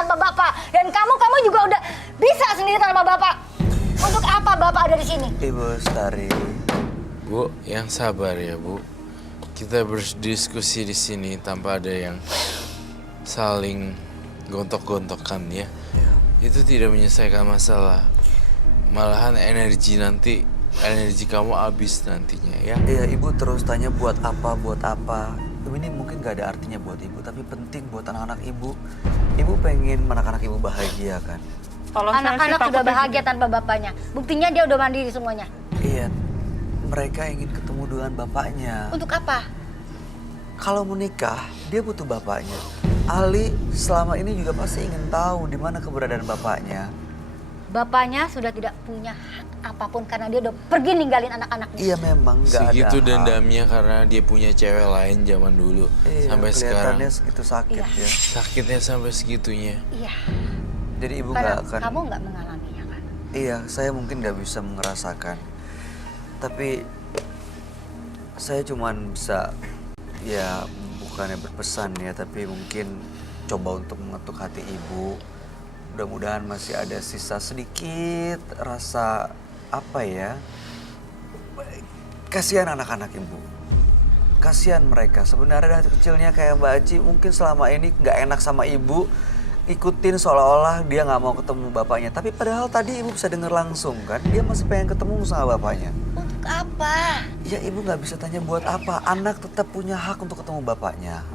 tanpa bapak. Dan kamu juga udah bisa sendiri tanpa bapak. Untuk apa bapak ada di sini? Ibu Lestari. Bu, yang sabar ya Bu. Kita berdiskusi di sini tanpa ada yang saling gontok-gontokan ya. Itu tidak menyelesaikan masalah. Malahan energi kamu habis nantinya ya. Iya, ibu terus tanya buat apa. Ini mungkin gak ada artinya buat ibu, tapi penting buat anak-anak ibu. Ibu pengen anak-anak ibu bahagia kan? Anak-anak sudah bahagia tanpa bapaknya. Buktinya dia udah mandiri semuanya. Iya, mereka ingin ketemu dengan bapaknya. Untuk apa? Kalau menikah, dia butuh bapaknya. Ali selama ini juga pasti ingin tahu di mana keberadaan bapaknya. Bapaknya sudah tidak punya hak apapun karena dia udah pergi ninggalin anak-anaknya. Iya memang nggak ada. Segitu dendamnya karena dia punya cewek lain zaman dulu. Iya, sampai sekarang. kelihatannya segitu sakit ya. Sakitnya sampai segitunya. Iya. Jadi ibu Karena nggak akan. kamu nggak mengalaminya kan? Iya, saya mungkin nggak bisa merasakan. Tapi saya cuman bisa ya bukannya berpesan ya, tapi mungkin coba untuk mengetuk hati ibu. Mudah-mudahan masih ada sisa sedikit rasa apa ya? Kasihan anak-anak ibu. Kasihan mereka. Sebenarnya dari kecilnya kayak Mbak Aci mungkin selama ini nggak enak sama ibu. Ikutin seolah-olah dia nggak mau ketemu bapaknya. Tapi padahal tadi ibu bisa dengar langsung kan. Dia masih pengen ketemu sama bapaknya. Untuk apa? Ya ibu nggak bisa tanya buat apa. Anak tetap punya hak untuk ketemu bapaknya.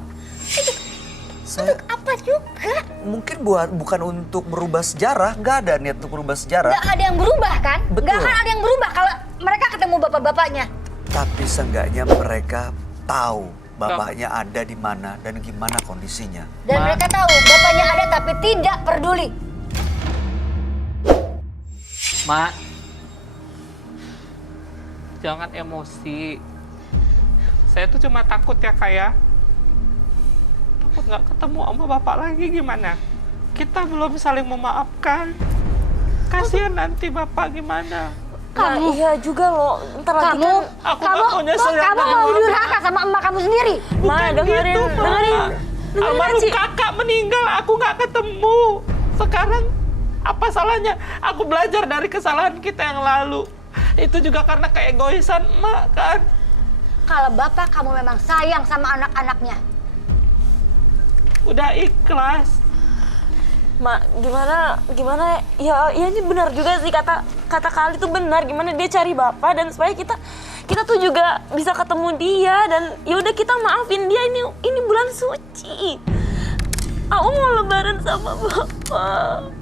Untuk apa juga? Mungkin bukan untuk merubah sejarah, nggak ada niat untuk merubah sejarah. Nggak ada yang berubah kan? Betul. Nggak akan ada yang berubah kalau mereka ketemu bapak-bapaknya. Tapi seenggaknya mereka tahu bapaknya ada di mana dan gimana kondisinya. Dan mereka tahu bapaknya ada tapi tidak peduli. Mak, jangan emosi. Saya tuh cuma takut ya kayak takut nggak ketemu sama bapak lagi gimana? Kita belum saling memaafkan. Kasihan nanti bapak gimana? Kamu iya juga loh. Ntar lagi kamu kan Aku nggak mau nyesel ya, kamu Mak. mau durhaka sama emak kamu sendiri. Bukan dengerin, gitu, dengerin. Mak. Almarhum kakak meninggal, aku nggak ketemu. Sekarang apa salahnya? Aku belajar dari kesalahan kita yang lalu. Itu juga karena keegoisan emak kan. Kalau bapak kamu memang sayang sama anak-anaknya. Udah ikhlas. Mak, gimana ya ini benar juga sih kata Kali tuh benar, gimana dia cari bapak dan supaya kita tuh juga bisa ketemu dia dan ya udah kita maafin dia. Ini bulan suci. Aku mau lebaran sama bapak.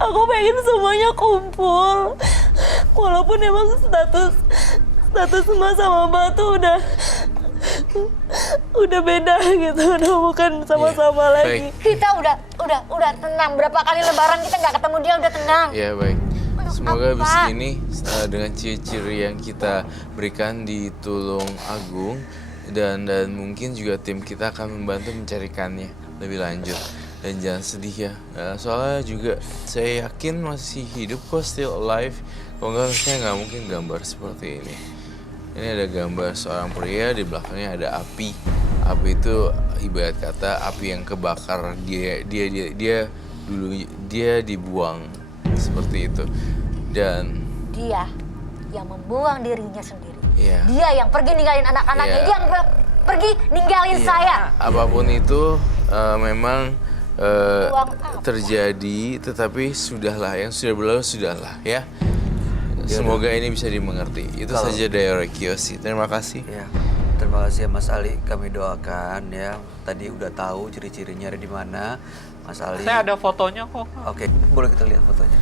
Aku pengen semuanya kumpul. Walaupun emang status emak sama bapak tuh udah beda gitu, udah bukan sama-sama lagi. Baik. Kita udah tenang. Berapa kali lebaran kita nggak ketemu dia udah tenang. Ya baik. Untuk Semoga apa? habis ini dengan ciri-ciri yang kita berikan di Tulung Agung dan mungkin juga tim kita akan membantu mencarikannya lebih lanjut. Dan jangan sedih ya. Soalnya juga saya yakin masih hidup kok, still alive. Kalau nggak saya nggak mungkin gambar seperti ini. Ini ada gambar seorang pria, di belakangnya ada api. Api itu ibarat kata api yang kebakar, dia dibuang seperti itu. Dan Dia yang membuang dirinya sendiri. ya, Dia yang pergi ninggalin anak-anaknya. Iya. Dia yang pergi ninggalin saya. apapun itu memang Buang apa? terjadi, tetapi sudahlah, yang sudah berlalu sudahlah ya. Semoga ini bisa dimengerti. Itu Kalau- saja dari Kiyoshi. Terima kasih. Ya, terima kasih ya Mas Ali. Kami doakan ya. Tadi udah tahu ciri-cirinya ada di mana, Mas Ali. Saya ada fotonya kok. Oke, boleh kita lihat fotonya.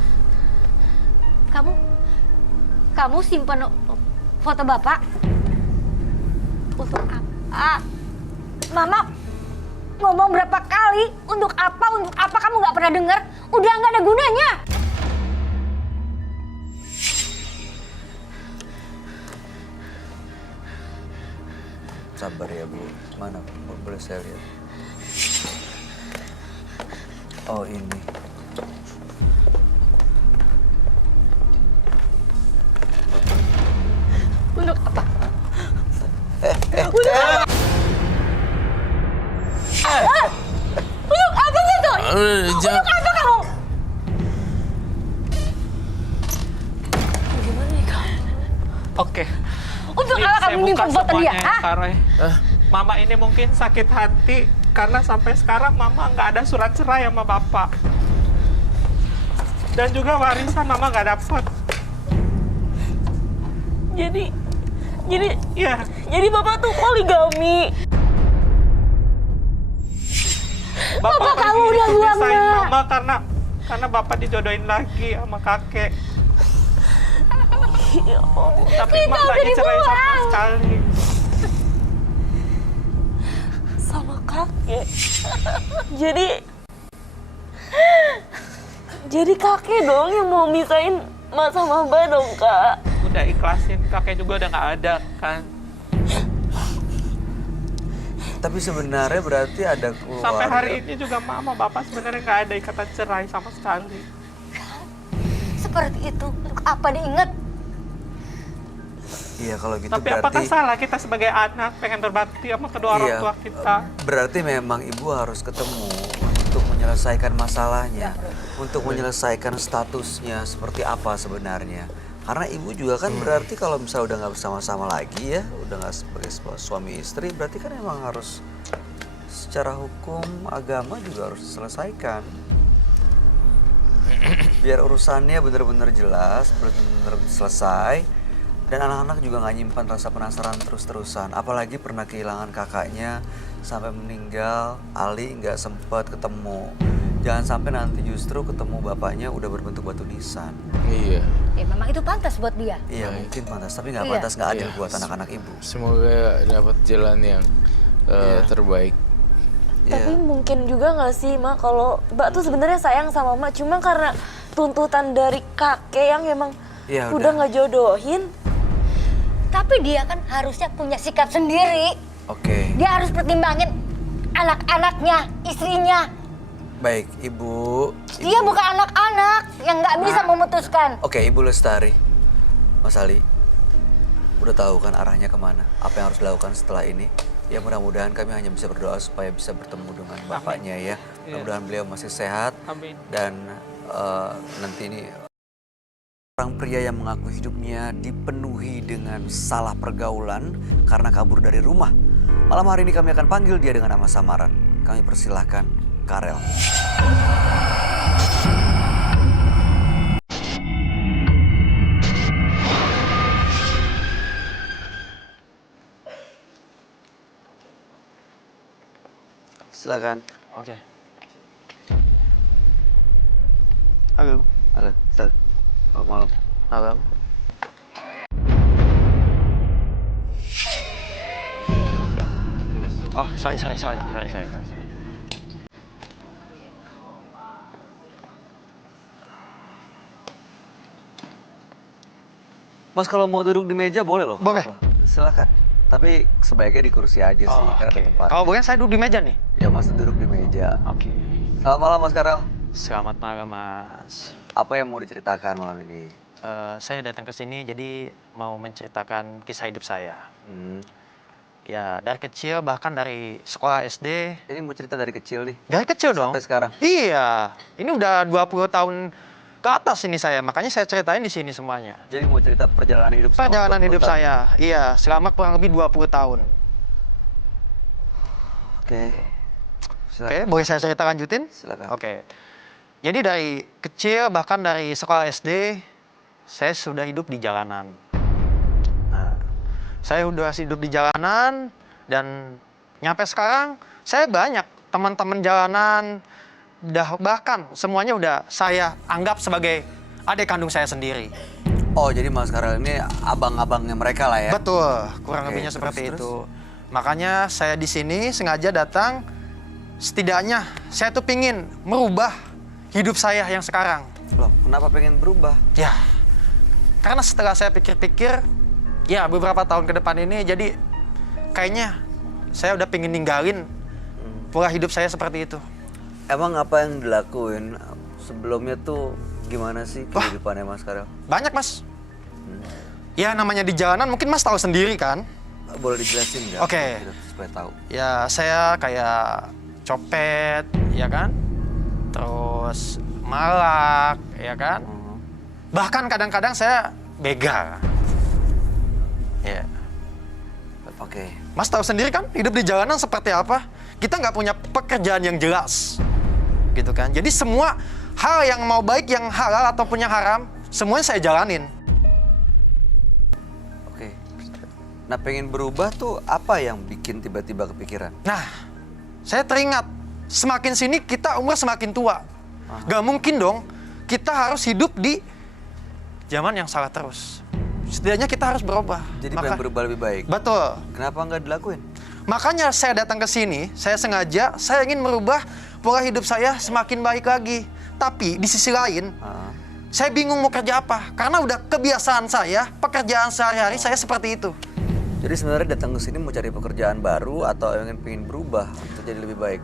Kamu simpan foto bapak? Untuk apa? Mama ngomong berapa kali? Untuk apa kamu nggak pernah dengar? Udah nggak ada gunanya. Sabar ya Bu. Mana boleh saya lihat? Oh ini. Untuk apa? Untuk apa sih? Jangan. Apa kamu? Gimana nih Kak? Oke. Untuk Ini apa saya kamu buka menyimpan foto dia? semuanya ya, Hah? Kak Roy. Mama ini mungkin sakit hati karena sampai sekarang Mama nggak ada surat cerai sama Bapak. Dan juga warisan Mama nggak dapet. Jadi Iya. jadi Bapak tuh poligami. Bapak pergi kamu udah buang, misahin Nak. Mama karena Bapak dijodohin lagi sama kakek. Ya Allah. Tapi Mak nggak dicerai sama sekali. Sama kakek. Jadi kakek dong yang mau misahin Mak sama Mbak dong, Kak. Udah ikhlasin, kakek juga udah nggak ada kan. Tapi sebenarnya berarti ada keluarga. Sampai hari ini juga Mama Bapak sebenarnya nggak ada ikatan cerai sama sekali. Seperti itu. Untuk apa diingat? Iya kalau gitu Tapi berarti. apakah salah kita sebagai anak pengen berbakti sama kedua orang Iya, tua kita? Berarti memang ibu harus ketemu untuk menyelesaikan masalahnya, untuk menyelesaikan statusnya seperti apa sebenarnya. Karena ibu juga kan berarti kalau misalnya udah nggak bersama-sama lagi ya, udah nggak sebagai suami istri, berarti kan emang harus secara hukum agama juga harus diselesaikan. Biar urusannya benar-benar jelas, benar-benar selesai. Dan anak-anak juga nggak nyimpan rasa penasaran terus-terusan. Apalagi pernah kehilangan kakaknya sampai meninggal, Ali nggak sempat ketemu. Jangan sampai nanti justru ketemu bapaknya udah berbentuk batu nisan. Iya. Ya memang itu pantas buat dia. Iya mungkin pantas, tapi nggak Iya. pantas, nggak adil Iya. buat anak-anak ibu. Semoga dapat jalan yang Iya. terbaik. Tapi Iya. mungkin juga nggak sih, Mak, kalau Mbak tuh sebenarnya sayang sama Mak, cuma karena tuntutan dari kakek yang emang Iya, udah nggak jodohin. Tapi dia kan harusnya punya sikap sendiri. Oke, Dia harus pertimbangin anak-anaknya, istrinya. baik ibu. Dia bukan anak-anak yang nggak bisa memutuskan. Oke, Ibu Lestari, Mas Ali, udah tahu kan arahnya kemana? Apa yang harus dilakukan setelah ini? Ya mudah-mudahan kami hanya bisa berdoa supaya bisa bertemu dengan bapaknya ya. Mudah-mudahan beliau masih sehat Amin. dan nanti ini orang pria yang mengaku hidupnya dipenuhi dengan salah pergaulan karena kabur dari rumah. Malam hari ini kami akan panggil dia dengan nama samaran. Kami persilahkan Karel. Silakan. Oke. Halo. Halo, Ustaz. Selamat malam. Malam. Oh, sorry. Mas kalau mau duduk di meja boleh loh. Boleh. Silakan. Tapi sebaiknya di kursi aja sih, Oh, karena ada oke. tempat. Oh, bukan saya duduk di meja nih. Ya Mas duduk di meja. Oke. Selamat malam Mas Karel. Selamat malam, Mas. Apa yang mau diceritakan malam ini? Saya datang ke sini jadi mau menceritakan kisah hidup saya. Hmm. Ya, dari kecil bahkan dari sekolah SD. Ini mau cerita dari kecil nih. Dari kecil dong. Sampai sekarang. Iya. Ini udah 20 tahun ke atas ini saya. Makanya saya ceritain di sini semuanya. Jadi mau cerita perjalanan hidup sama Perjalanan hidup Ustaz. saya. Iya, selama kurang lebih 20 tahun. Oke. Oke, Silakan. boleh saya cerita lanjutin? Silakan. Oke. Jadi dari kecil bahkan dari sekolah SD saya sudah hidup di jalanan. Nah, saya udah hidup di jalanan dan nyampe sekarang saya banyak teman-teman jalanan bahkan semuanya udah saya anggap sebagai adik kandung saya sendiri. Oh, jadi Mas Karel ini abang-abangnya mereka lah ya? Betul, kurang Oke, lebihnya terus, seperti terus? itu. Makanya saya di sini sengaja datang, setidaknya saya tuh pingin merubah hidup saya yang sekarang. Loh, kenapa pengen berubah? Ya, karena setelah saya pikir-pikir, ya beberapa tahun ke depan ini, jadi kayaknya saya udah pingin ninggalin pola hidup saya seperti itu. Emang apa yang dilakuin sebelumnya tuh gimana sih Wah. kehidupannya Mas Karel? Banyak, Mas. Ya namanya di jalanan mungkin Mas tahu sendiri kan. Boleh dijelasin nggak? Oke. Supaya tahu. Ya saya kayak copet, ya kan. terus malak, ya kan? Bahkan kadang-kadang saya begal. Ya. Oke. Mas tahu sendiri kan hidup di jalanan seperti apa? Kita nggak punya pekerjaan yang jelas, gitu kan? Jadi semua hal yang mau baik, yang halal ataupun yang haram, semuanya saya jalanin. Oke. Nah, pengen berubah tuh apa yang bikin tiba-tiba kepikiran? Nah, saya teringat, semakin sini kita umur semakin tua. Gak mungkin dong kita harus hidup di zaman yang salah terus. Setidaknya kita harus berubah. Jadi pengen berubah lebih baik. Betul. Kenapa nggak dilakuin? Makanya saya datang ke sini, saya sengaja, saya ingin merubah pola hidup saya semakin baik lagi. Tapi di sisi lain, saya bingung mau kerja apa. Karena udah kebiasaan saya, pekerjaan sehari-hari saya seperti itu. Jadi sebenarnya datang ke sini mau cari pekerjaan baru atau pengen berubah untuk jadi lebih baik?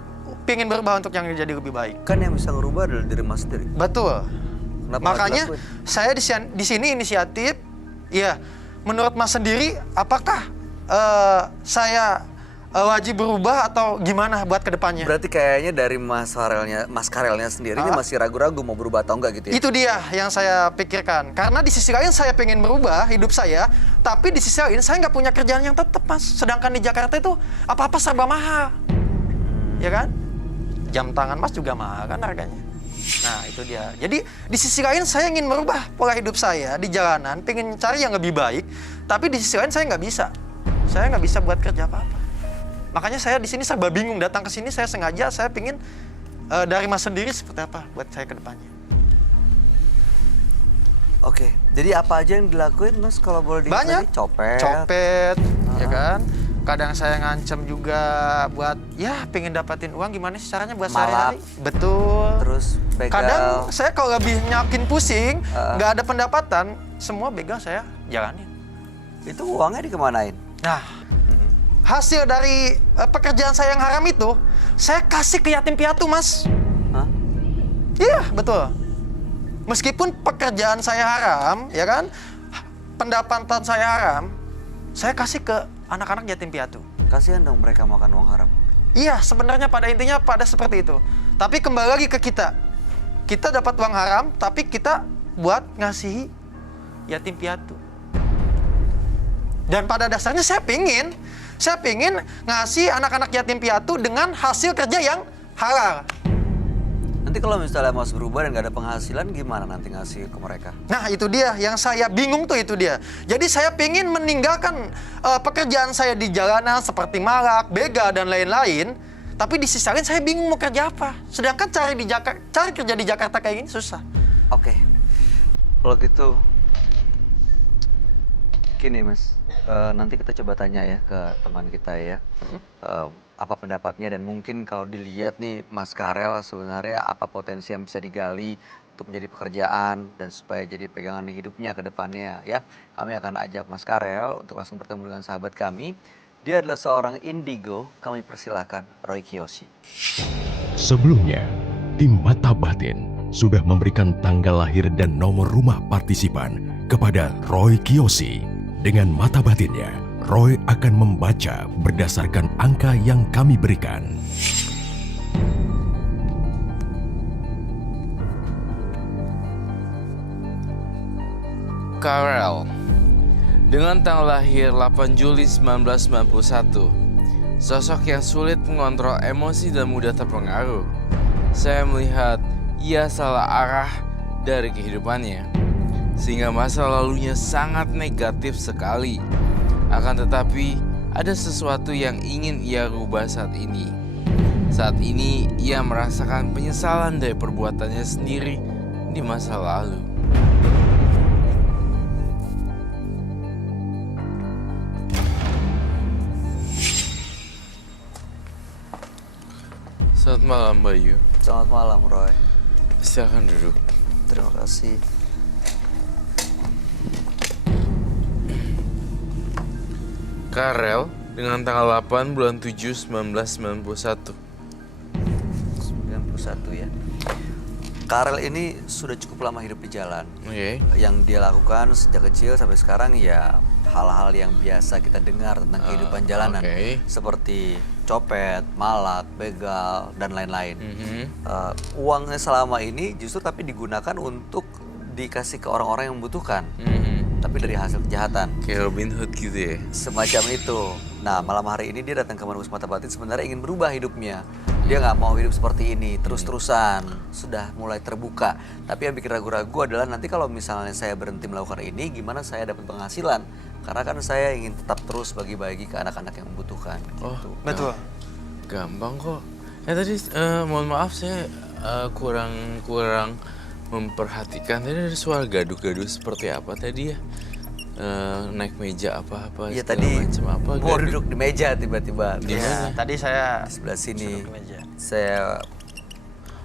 Pengen berubah untuk yang jadi lebih baik. Kan yang bisa ngerubah adalah diri Mas sendiri. Betul. Kenapa nggak Makanya dilakuin? saya di sini inisiatif, ya menurut Mas sendiri, apakah saya wajib berubah atau gimana buat kedepannya? Berarti kayaknya dari Mas Karelnya sendiri ini masih ragu-ragu mau berubah atau enggak gitu ya? Itu dia yang saya pikirkan. Karena di sisi lain saya pengen merubah hidup saya, tapi di sisi lain saya nggak punya kerjaan yang tetap, Mas. Sedangkan di Jakarta itu apa-apa serba mahal, ya kan? Jam tangan Mas juga mahal kan harganya. Nah, itu dia. Jadi di sisi lain saya ingin merubah pola hidup saya di jalanan, pengen cari yang lebih baik, tapi di sisi lain saya nggak bisa. Saya nggak bisa buat kerja apa-apa. Makanya saya di sini serba bingung, datang ke sini saya sengaja, saya pengen dari Mas sendiri seperti apa buat saya ke depannya. Oke, jadi apa aja yang dilakuin Mas kalau boleh diingat Banyak. tadi? Copet. Ya kan? Kadang saya ngancem juga buat, ya pengen dapatin uang gimana sih caranya buat Malak. sehari-hari. Betul. Terus begal. Kadang saya kalau lebih nyakin pusing, nggak ada pendapatan, semua begal saya jalanin. Itu uangnya dikemanain? Nah, hasil dari pekerjaan saya yang haram itu, saya kasih ke yatim piatu, Mas. Hah? Iya, betul. Meskipun pekerjaan saya haram, ya kan, pendapatan saya haram, saya kasih ke anak-anak yatim piatu. Kasihan dong mereka makan uang haram. Iya, sebenarnya pada intinya pada seperti itu. Tapi kembali lagi ke kita. Kita dapat uang haram, tapi kita buat ngasihi yatim piatu. Dan pada dasarnya saya pingin ngasih anak-anak yatim piatu dengan hasil kerja yang halal. Nanti kalau misalnya Mas berubah dan nggak ada penghasilan, gimana nanti ngasih ke mereka? Nah, itu dia yang saya bingung tuh, itu dia. Jadi saya pingin meninggalkan pekerjaan saya di jalanan seperti malak, begal dan lain-lain. Tapi di sisi lain saya bingung mau kerja apa. Sedangkan cari kerja di Jakarta kayak gini susah. Oke, kalau gitu gini Mas, nanti kita coba tanya ya ke teman kita ya, apa pendapatnya, dan mungkin kalau dilihat nih Mas Karel sebenarnya apa potensi yang bisa digali untuk menjadi pekerjaan dan supaya jadi pegangan hidupnya ke depannya ya. Kami akan ajak Mas Karel untuk langsung bertemu dengan sahabat kami. Dia adalah seorang indigo, kami persilahkan Roy Kiyoshi. Sebelumnya, tim Mata Batin sudah memberikan tanggal lahir dan nomor rumah partisipan kepada Roy Kiyoshi. Dengan mata batinnya, Roy akan membaca berdasarkan angka yang kami berikan. Karel, dengan tanggal lahir 8 Juli 1991, sosok yang sulit mengontrol emosi dan mudah terpengaruh. Saya melihat ia salah arah dari kehidupannya, sehingga masa lalunya sangat negatif sekali. Akan tetapi, ada sesuatu yang ingin ia rubah saat ini. Saat ini, ia merasakan penyesalan dari perbuatannya sendiri di masa lalu. Selamat malam, Bayu. Selamat malam Roy. Silakan duduk. Terima kasih. Karel, dengan tanggal 8 bulan 7 1991. 91 ya. Karel ini sudah cukup lama hidup di jalan. Oke. Yang dia lakukan sejak kecil sampai sekarang ya hal-hal yang biasa kita dengar tentang kehidupan jalanan, oke. seperti copet, malak, begal, dan lain-lain. Mhm. Uangnya selama ini justru tapi digunakan untuk dikasih ke orang-orang yang membutuhkan, Mhm. tapi dari hasil kejahatan. Kayak Robin Hood gitu ya. Semacam itu. Nah, malam hari ini dia datang ke Menembus Mata Batin sebenarnya ingin berubah hidupnya. Dia nggak mau hidup seperti ini terus-terusan. Sudah mulai terbuka. Tapi yang bikin ragu-ragu adalah nanti kalau misalnya saya berhenti melakukan ini, gimana saya dapat penghasilan? Karena kan saya ingin tetap terus bagi-bagi ke anak-anak yang membutuhkan. Oh, Gitu. Betul. gampang kok. Tadi mohon maaf saya kurang memperhatikan. Tadi ada suara gaduh-gaduh seperti apa tadi ya? Naik meja apa-apa Iya segala tadi macam apa mau gaduh? duduk di meja tiba-tiba. Di Ya, mana? tadi saya Di sebelah sini. duduk di meja. Saya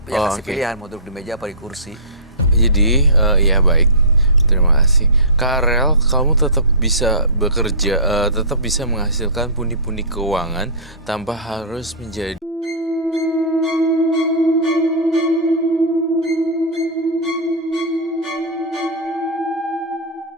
ya Oh, kasih oke. pilihan mau duduk di meja apa di kursi. Jadi ya baik, terima kasih. Karel, kamu tetap bisa bekerja, tetap bisa menghasilkan pundi-pundi keuangan tanpa harus menjadi